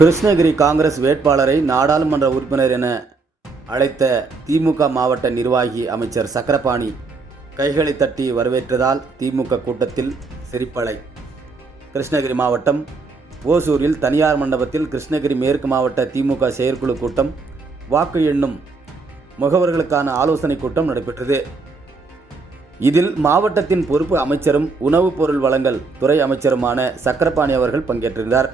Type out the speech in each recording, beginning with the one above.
கிருஷ்ணகிரி காங்கிரஸ் வேட்பாளரை நாடாளுமன்ற உறுப்பினர் என அழைத்த திமுக மாவட்ட நிர்வாகி அமைச்சர் சக்கரபாணி கைகளை தட்டி வரவேற்றதால் திமுக கூட்டத்தில் சிரிப்பலை. கிருஷ்ணகிரி மாவட்டம் ஓசூரில் தனியார் மண்டபத்தில் கிருஷ்ணகிரி மேற்கு மாவட்ட திமுக செயற்குழு கூட்டம். வாக்கு எண்ணும் முகவர்களுக்கான ஆலோசனை கூட்டம் நடைபெற்றது. இதில் மாவட்டத்தின் பொறுப்பு அமைச்சரும் உணவுப் பொருள் வழங்கல் துறை அமைச்சருமான சக்கரபாணி அவர்கள் பங்கேற்றிருந்தார்.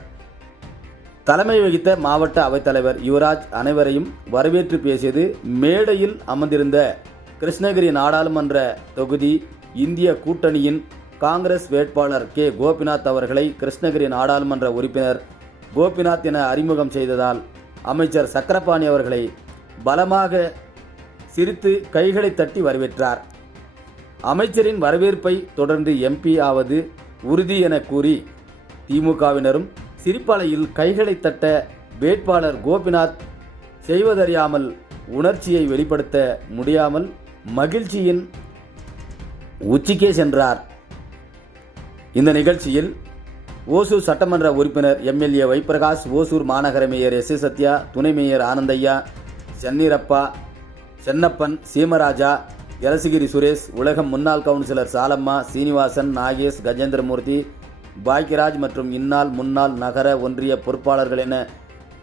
தலைமை வகித்த மாவட்ட அவைத்தலைவர் யுவராஜ் அனைவரையும் வரவேற்று பேசியது மேடையில் அமர்ந்திருந்த கிருஷ்ணகிரி நாடாளுமன்ற தொகுதி இந்திய கூட்டணியின் காங்கிரஸ் வேட்பாளர் கே. கோபிநாத் அவர்களை கிருஷ்ணகிரி நாடாளுமன்ற உறுப்பினர் கோபிநாத் என அறிமுகம் செய்ததால் அமைச்சர் சக்கரபாணி அவர்களை பலமாக சிரித்து கைகளை தட்டி வரவேற்றார். அமைச்சரின் வரவேற்பை தொடர்ந்து எம்பி ஆவது உறுதி என கூறி திமுகவினரும் சிரிப்பாலையில் கைகளை தட்ட வேட்பாளர் கோபிநாத் செய்வதறியாமல் உணர்ச்சியை வெளிப்படுத்த முடியாமல் மகிழ்ச்சியின் உச்சிக்கே சென்றார். இந்த நிகழ்ச்சியில் ஓசூர் சட்டமன்ற உறுப்பினர் எம்எல்ஏ வைப்பிரகாஷ் ஓசூர் மாநகர மேயர் எஸ் சத்யா துணை மேயர் ஆனந்தையா சென்னீரப்பா சென்னப்பன் சீமராஜா எலசகிரி சுரேஷ் உலகம் முன்னாள் கவுன்சிலர் சாலம்மா சீனிவாசன் நாகேஷ் கஜேந்திரமூர்த்தி பாக்கியராஜ் மற்றும் இந்நாள் முன்னாள் நகர ஒன்றிய பொறுப்பாளர்கள் என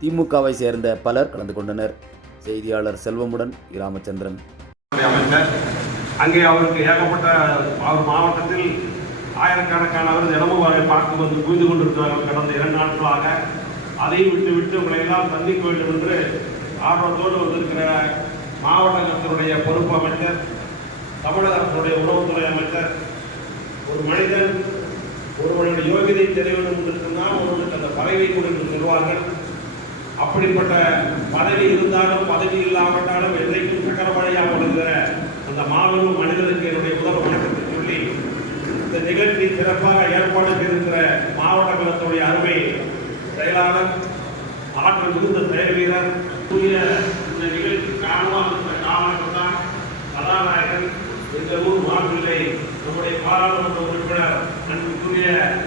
திமுகவை சேர்ந்த பலர் கலந்து கொண்டனர். செய்தியாளர் செல்வமுடன் ராமச்சந்திரன் அங்கே அவருக்கு ஏகப்பட்ட அவர் மாவட்டத்தில் ஆயிரக்கணக்கானவர் தினமும் அவரை பார்த்து வந்து குவிந்து கொண்டிருக்கிறார்கள். கடந்த இரண்டு நாட்களாக அதை விட்டு விட்டு உங்களை எல்லாம் சந்திக்க வேண்டும் என்று ஆர்வத்தோடு வந்திருக்கிற மாவட்டத்தினுடைய பொறுப்பு அமைச்சர் தமிழக அரசுடைய உணவுத்துறை அமைச்சர். ஒரு மனிதன் ஒருவனுடைய யோகியதை தெரிய வேண்டும் என்று சொன்னால் ஒருவனுக்கு அந்த பதவி கொடுத்து சொல்வார்கள் அப்படிப்பட்ட பதவி இருந்தாலும் பதவி இல்லாவிட்டாலும் என்றைக்கும் சக்கரமழையாக வருகிற அந்த மாபெரும் மனிதனுக்கு என்னுடைய முதல் வணக்கத்தை சொல்லி இந்த நிகழ்ச்சி சிறப்பாக ஏற்பாடு செய்திருக்கிற மாவட்ட கழகத்துடைய அருமை செயலாளர் ஆற்றல் மிகுந்த செயல் வீரர் தூய இந்த நிகழ்ச்சி காரணமாக இருந்த காவலர்கள் தான் கதாநாயகன் இந்த ஊர் மாற்றில்லை நம்முடைய பாராளுமன்ற உறுப்பினர் அன்புக்குரிய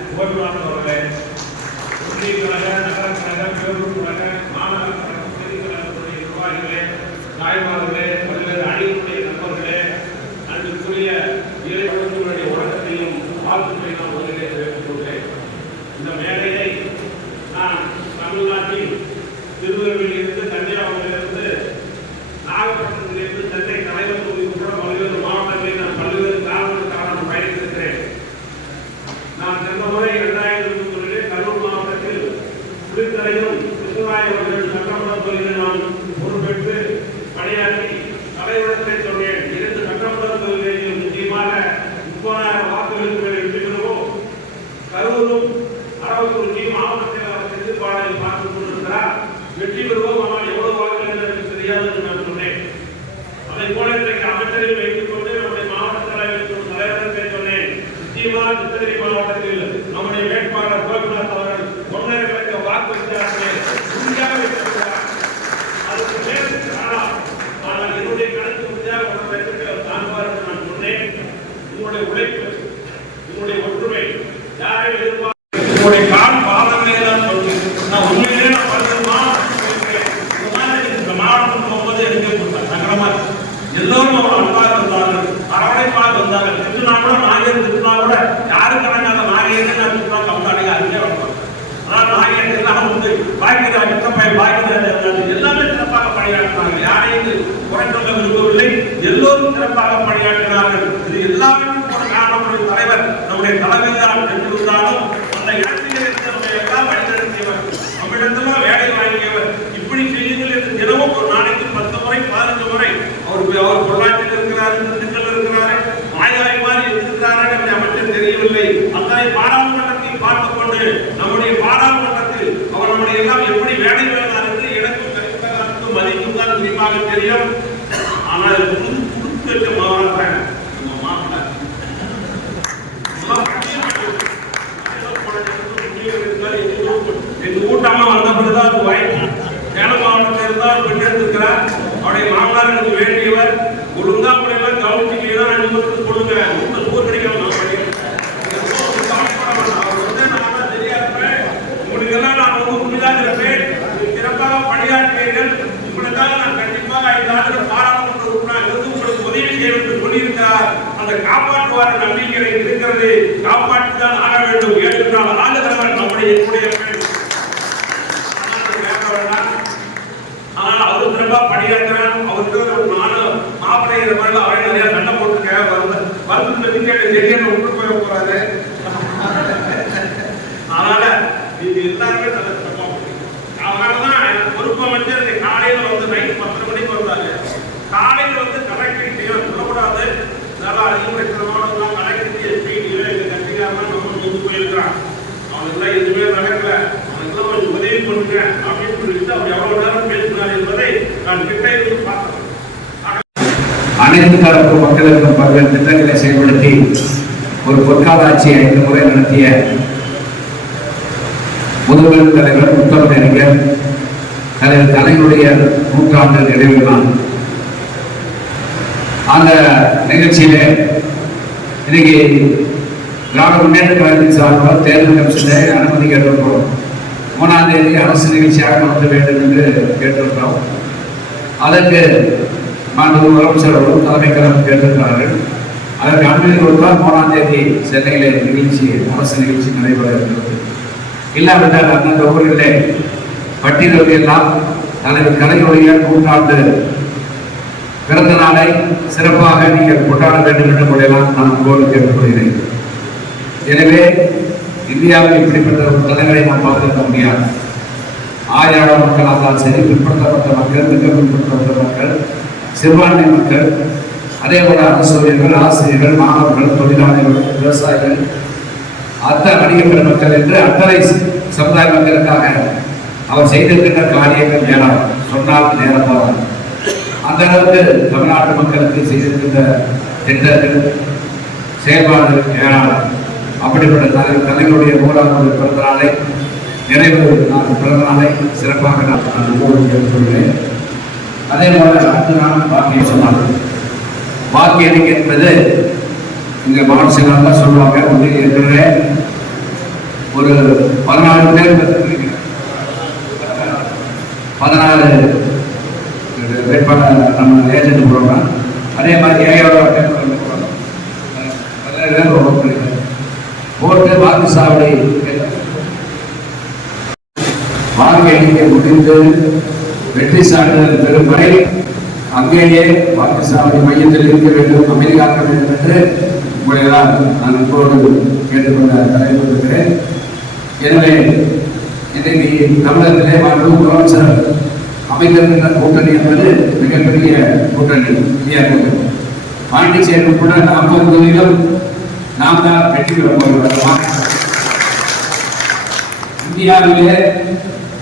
கோபிநாத் அவர்களே ஒன்றிய கழக நகர கழக பேரூர் கழக மாநகர கழக பெரிய கழகத்துடைய நிர்வாகிகளே தாய்மார்களே பல்வேறு அணியினுடைய நண்பர்களே அன்புக்குரிய இறை வழங்குகளுடைய உலகத்தையும் வாழ்த்துக்களை நான் முதலிலே தெரிவித்துக் கொள்கிறேன் இந்த மேடையை நான் தமிழ்நாட்டில் திருவள்ளுவரிலிருந்து தஞ்சாவூரிலிருந்து நாகப்பட்டினத்திலிருந்து சென்னை தலைவர் தொகுதி உட்பட பல்வேறு மாவட்டங்களில் நான் பல்வேறு காரணங்களுக்காக நான் பயணித்திருக்கிறேன் நான் சென்ற முறை இரண்டாயிரத்தி இருபத்தி ஒன்றிலே கரூர் மாவட்டத்தில் புலித்தலையும் கிருஷ்ணராய் அவர்கள் சட்டமன்ற தொகுதியில் நான் பொறுப்பேற்று பணியாற்றி தலைவரத்தை சொன்னேன். இரண்டு சட்டமன்ற தொகுதிகளில் முக்கியமாக முப்பதாயிரம் வாக்குகளுக்கு மேல் வெற்றி பெறுவோம். கரூரும் அரவக்குறிச்சி மாவட்டத்தில் அவர் செஞ்சுப்பாளையம் பார்த்துக் கொண்டிருக்கிறார். வெற்றி பெறுவோம். ஆனால் எவ்வளவு வாக்குகள் எனக்கு தெரியாது என்று நான் சொன்னேன். அதை போல இன்றைக்கு அமைச்சரில் வைத்துக் கொண்டு நம்முடைய மாவட்ட தலைவருக்கு தலைவரத்தை சொன்னேன். நிச்சயமாக கிருஷ்ணகிரி மாவட்டத்தில் நம்முடைய வேட்பாளர் கோபிநாத் அவர்கள் ஒன்றரை லட்ச உறுதியாக வைத்திருக்கிறார் அதுக்கு மேற்கு காணலாம் ஆனால் என்னுடைய கணக்கு உறுதியாக நான் சொன்னேன் உங்களுடைய உழைப்பு உங்களுடைய ஒற்றுமை யாரை எதிர்பார்க்க உங்களுடைய கால் பாதங்களே தான் சொல்றேன் நான் உண்மையிலே நான் பல்வேறு மாவட்டத்தில் இருக்கிறேன். இந்த மாதிரி இந்த மாவட்டம் போகும்போது எனக்கு கொஞ்சம் சங்கடமா இருக்கு. எல்லோரும் அவ்வளவு அன்பாக இருந்தார்கள் அரவணைப்பாக வந்தார்கள் திட்டுனா கூட நாயர் திட்டுனா கூட யாருக்கு கணக்காத நாயகனே நான் திட்டுனா கம்பாடிங்க அதுக்கே வரணும் ஆனால் நாயகன் எல்லாம் வந்து பாக்கியராஜ் கிட்டப்பை எல்லாமே சிறப்பாக பணியாற்றினார்கள். யாரையும் குறை சொல்ல விரும்பவில்லை. எல்லோரும் சிறப்பாக பணியாற்றினார்கள். இது எல்லாருக்கும் காரணம் தலைவர் நம்முடைய தலைமையால் பெற்றிருந்தாலும் அந்த இடத்தில் இருந்த நம்முடைய எல்லாம் வழிநடத்தியவர் நம்மிடத்தில் வேலை வாங்கியவர் இப்படி செய்யுங்கள் என்று தினமும் ஒரு நாளைக்கு பத்து முறை பதினஞ்சு முறை அவர் அவர் பொள்ளாச்சியில் இருக்கிறார் திண்டுக்கல் இருக்கிறார் மாயாவி மாதிரி இருக்கிறாரா என்று அமைச்சர் தெரியவில்லை அத்தனை பாராளுமன்றத்தில் பார்த்துக் கொண்டு நம்முடைய பாராளுமன்றத்தில் அவர் நம்முடைய எல்லாம் எப்படி வேலை வேண்டார் என்று எனக்கும் பெருமக்களுக்கும் மதிக்கும் தான் குறிப்பாக தெரியும் ஆனால் புது புதுப்பெற்ற மாவட்டம் நம்ம மாப்பிள்ளை எங்க கூட்டமா வந்த பிறகுதான் அது வாய்ப்பு சேலம் மாவட்டத்தில் இருந்தால் பெற்றெடுத்திருக்கிறார் அவருடைய மாமனார் சார் எனக்கு வேண்டியவர் ஒழுங்கா முறையில் கவனிச்சிக்கலாம் அனுமதி சொல்லுங்க உங்க சூர் கிடைக்காம நான் பண்ணிக்கிறேன் அவர் வந்து நான் தான் சரியா இருப்பேன் உங்களுக்கெல்லாம் நான் ரொம்ப புனிதாக இருப்பேன் நீங்கள் சிறப்பாக பணியாற்றுவீர்கள் உங்களுக்காக நான் கண்டிப்பாக ஐந்து ஆண்டுகள் பாராளுமன்ற உறுப்பினர் இருந்து உங்களுக்கு உதவி செய்ய என்று சொல்லியிருக்கிறார் அந்த காப்பாற்றுவார் நம்பிக்கை இருக்கிறது காப்பாற்றி தான் ஆக வேண்டும். ஏனென்றால் ஆளுகிறவர் நம்முடைய என்னுடைய ஆனால் அவரு தான். ஆனால் சிறப்பா பணியாற்றுறான் அவருக்கு ஒரு நானும் மாப்பிள்ளைங்கிற மாதிரி அவரை நிறைய சண்டை போட்டுருக்கேன் வந்து வந்து கேட்டு தெரியாம விட்டு போய் போறாரு அதனால இது எல்லாருமே நல்ல சிறப்பா அதனாலதான் பொறுப்பை வந்து காலையில வந்து நைட் கொண்டு போயிருக்கிறான். அவனுக்குலாம் எதுவுமே நடக்கல. அவனுக்குலாம் கொஞ்சம் உதவி பண்ணுங்க அப்படின்னு சொல்லிட்டு அவர் எவ்வளவு நேரம் பேசினார் என்பதை நான் கிட்ட இருந்து பார்த்தேன். அனைத்து தரப்பு மக்களுக்கும் பல்வேறு திட்டங்களை செயல்படுத்தி ஒரு பொற்கால ஆட்சியை ஐந்து முறை நடத்திய முதல்வர் தலைவர் முத்தமிழறிஞர் தலைவர் தலைவருடைய நூற்றாண்டு நிறைவு தான் அந்த நிகழ்ச்சியிலே இன்னைக்கு திராவிட முன்னேற்ற கழகத்தின் சார்பாக தேர்தல் கமிஷனை அனுமதி கேட்டிருக்கிறோம். மூணாம் தேதி அரசு நிகழ்ச்சியாக நடத்த வேண்டும் என்று கேட்டிருக்கிறோம். அதற்கு மாண்பு முதலமைச்சர் அவர்களும் தலைமை கழகம் கேட்டிருக்கிறார்கள். அதற்கு அனுமதி கொடுத்தால் மூணாம் தேதி சென்னையில் நிகழ்ச்சி அரசு நிகழ்ச்சி நடைபெற இருக்கிறது. இல்லாவிட்டால் அந்தந்த ஊர்களிலே பட்டியலுக்கு தனது தலைவர் கலைஞருடைய நூற்றாண்டு பிறந்த நாளை சிறப்பாக நீங்கள் கொண்டாட வேண்டும் என்று கூடலாம் நான் கோரிக்கை கொள்கிறேன் எனவே இந்தியாவில் இப்படிப்பட்ட ஒரு தலைவரை நாம் பார்த்திருக்க முடியாது. ஆயிரம் மக்களாக சரி பிற்படுத்தப்பட்ட மக்கள் மிக பிற்படுத்தப்பட்ட மக்கள் சிறுபான்மை மக்கள் அதே போல அரசு ஆசிரியர்கள் மாணவர்கள் தொழிலாளர்கள் விவசாயிகள் அத்தனை வணிக பெருமக்கள் என்று அத்தனை சமுதாய மக்களுக்காக அவர் செய்திருக்கின்ற காரியங்கள் நேரம் சொன்னால் நேரம் போதாது. அந்த அளவுக்கு தமிழ்நாட்டு மக்களுக்கு செய்திருக்கின்ற திட்டங்கள் செயல்பாடுகள் ஏராளம் அப்படிப்பட்ட தலைவர் தலைவருடைய நூறாவது பிறந்த நாளை நிறைவு நான் பிறந்த நாளை சிறப்பாக நான் சொல்கிறேன் அதே போல அடுத்த நாள் வாக்கியம் சொன்னார்கள் வாக்கு என்பது இங்கே மாவட்ட சொல்லுவாங்க. ஒன்று ஏற்கனவே ஒரு பதினாலு பேர் பதினாலு வேட்பாளர் நம்ம ஏஜென்ட் போடுறோம்னா அதே மாதிரி ஏழையோட பதினேழு பேர் ஓட்டு வாக்கு சாவடி. வாக்கு எண்ணிக்கை முடிந்து வெற்றி சான்றிதழ் பெறும் வரை அங்கேயே வாக்குச்சாவடி மையத்தில் இருக்க வேண்டும் அமைதி காக்க வேண்டும் என்று உங்களை எல்லாம் நான் இப்போது கேட்டுக்கொள்ள தலைவருக்கிறேன் எனவே இன்றைக்கு தமிழகத்திலே வாழ்வு முதலமைச்சர் அமைந்திருக்கின்ற கூட்டணி என்பது மிகப்பெரிய கூட்டணி. இந்தியா கூட்டணி. பாண்டிச்சேரி கூட நாற்பது தொகுதிகளும் நாம் தான் வெற்றி பெற போகிறோம் இந்தியாவிலே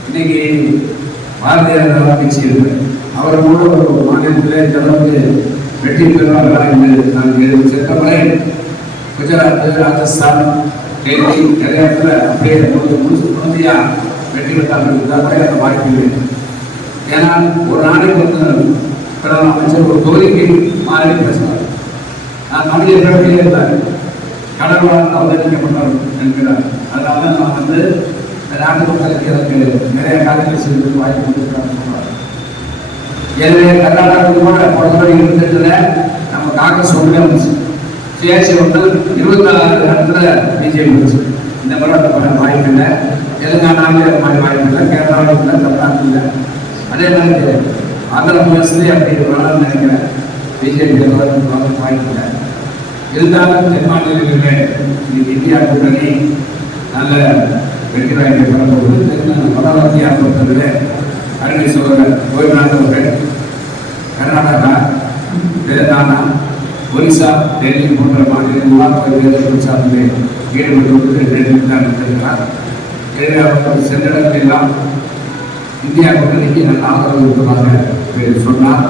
இன்னைக்கு பாரதியார் ஜனதா கட்சி அவர் கூட ஒரு மாநிலத்தில் இந்த அளவுக்கு வெற்றி பெறுவார்களா என்று நான் எழுதி சென்ற முறை குஜராத் ராஜஸ்தான் டெல்லி நிறைய இடத்துல அப்படியே முழுசு முழுசு முழுமையா வெற்றி பெற்றார்கள் இருந்தால் முறை அந்த வாய்ப்பு ஏன்னா ஒரு நாளைக்கு வந்து பிரதம அமைச்சர் ஒரு தொகுதிக்கு மாறி பேசுவார். நான் தமிழர்களுடைய இருந்தார் கடவுளால் அவதரிக்கப்பட்டவர் என்கிறார். அதனால நான் வந்து நாட்டு மக்களுக்கு எனக்கு நிறைய காரியங்கள் செய்வதற்கு வாய்ப்பு கொடுக்கிறான்னு சொல்றார். எனவே கர்நாடகாவுக்கு கூட பொறுத்தவரை இருந்ததுல நம்ம காங்கிரஸ் ஒன்று வந்துச்சு சுயேட்சை வந்து இருபத்தி இருபத்தாறு இடத்துல பிஜேபி வந்துச்சு இந்த மாதிரி வாய்ப்பு இல்லை. தெலுங்கானாவில் அந்த மாதிரி வாய்ப்பு இல்லை. கேரளாவில் இல்லை தமிழ்நாட்டில் இல்லை. அதே மாதிரி ஆந்திர பிரதேசத்துலேயே அப்படி வரலாம்னு நினைக்கிறேன். பிஜேபி வாய்ப்பு இல்லை. இருந்தாலும் தென்மாநிலங்களிலே இந்தியா கூட்டணி நல்ல வெற்றி வாய்ப்பை பெறப்போகுது தென் வட இந்தியா பொறுத்தவரை அருமை சோழர் அவர்கள் கர்நாடகா தெலுங்கானா ஒரிசா டெல்லி போன்ற மாநிலங்களால் பல்வேறு பிரச்சாரங்களில் ஈடுபட்டு இருக்கிறார் எனவே அவர்கள் சென்ற இடங்களெல்லாம் இந்தியா கூட்டணிக்கு நல்ல ஆதரவு இருப்பதாக சொன்னார்.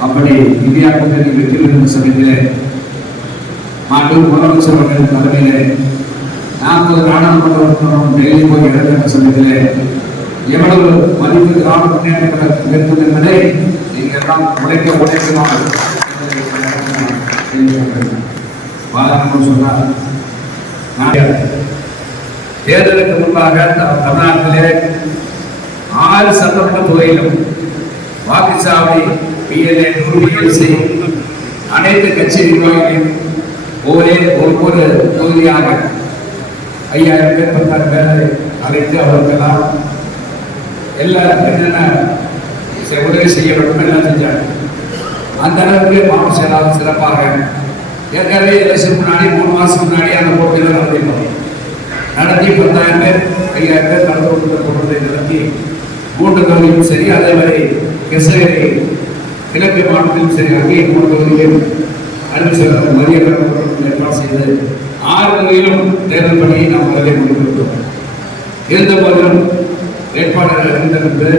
அப்படி இந்தியா கூட்டணி வெற்றி பெறும் சமயத்திலே மாண்பு முதலமைச்சர் அவர்கள் தலைமையிலே. நாற்பது நாடாளுமன்ற உறுப்பினரும் டெல்லி போய் இடம்பெற்ற சமயத்திலே எவ்வளவு மதிப்பு திராவிட முன்னேற்ற கழகத்துக்கு இருக்கும் என்பதை நீங்கள் நீங்கள்லாம் உழைக்க உழைக்கணும். சொன்னார் தேர்தலுக்கு முன்பாக தமிழ்நாட்டிலே ஆறு சட்டமன்ற தொகுதியிலும் வாக்குச்சாவடி பிஎல்ஏ அனைத்து கட்சி நிர்வாகிகளும் ஒரே ஒவ்வொரு தொகுதியாக ஐயாயிரம் பேர் பத்தாயிரம் பேரை அழைத்து அவர்களெல்லாம் எல்லா என்னென்ன உதவி செய்ய வேண்டும் எல்லாம் செஞ்சாங்க. அந்த அளவுக்கு மாவட்ட செயலாளர் சிறப்பாக ஏற்கனவே எலெக்ஷன் முன்னாடி மூணு மாசம் முன்னாடி அந்த போட்டியில் நடத்திருந்தோம் நடத்தி பத்தாயிரம் பேர் ஐயாயிரம் பேர் கலந்து கொண்டு கூட்டத்தை நடத்தி மூன்று தொகுதியும் சரி அதே மாதிரி கிருஷ்ணகிரி கிழக்கு மாவட்டத்திலும் சரி அங்கேயும் மூன்று தொகுதியிலும் அனுப்பிச்சு செல்வர் மதிய கலந்து ஏற்பாடு செய்து ஆறு முறையிலும் தேர்தல் பணியை நாம் முதலில் முடித்திருக்கிறோம் இருந்த போதிலும் வேட்பாளர்கள் அறிந்திருந்து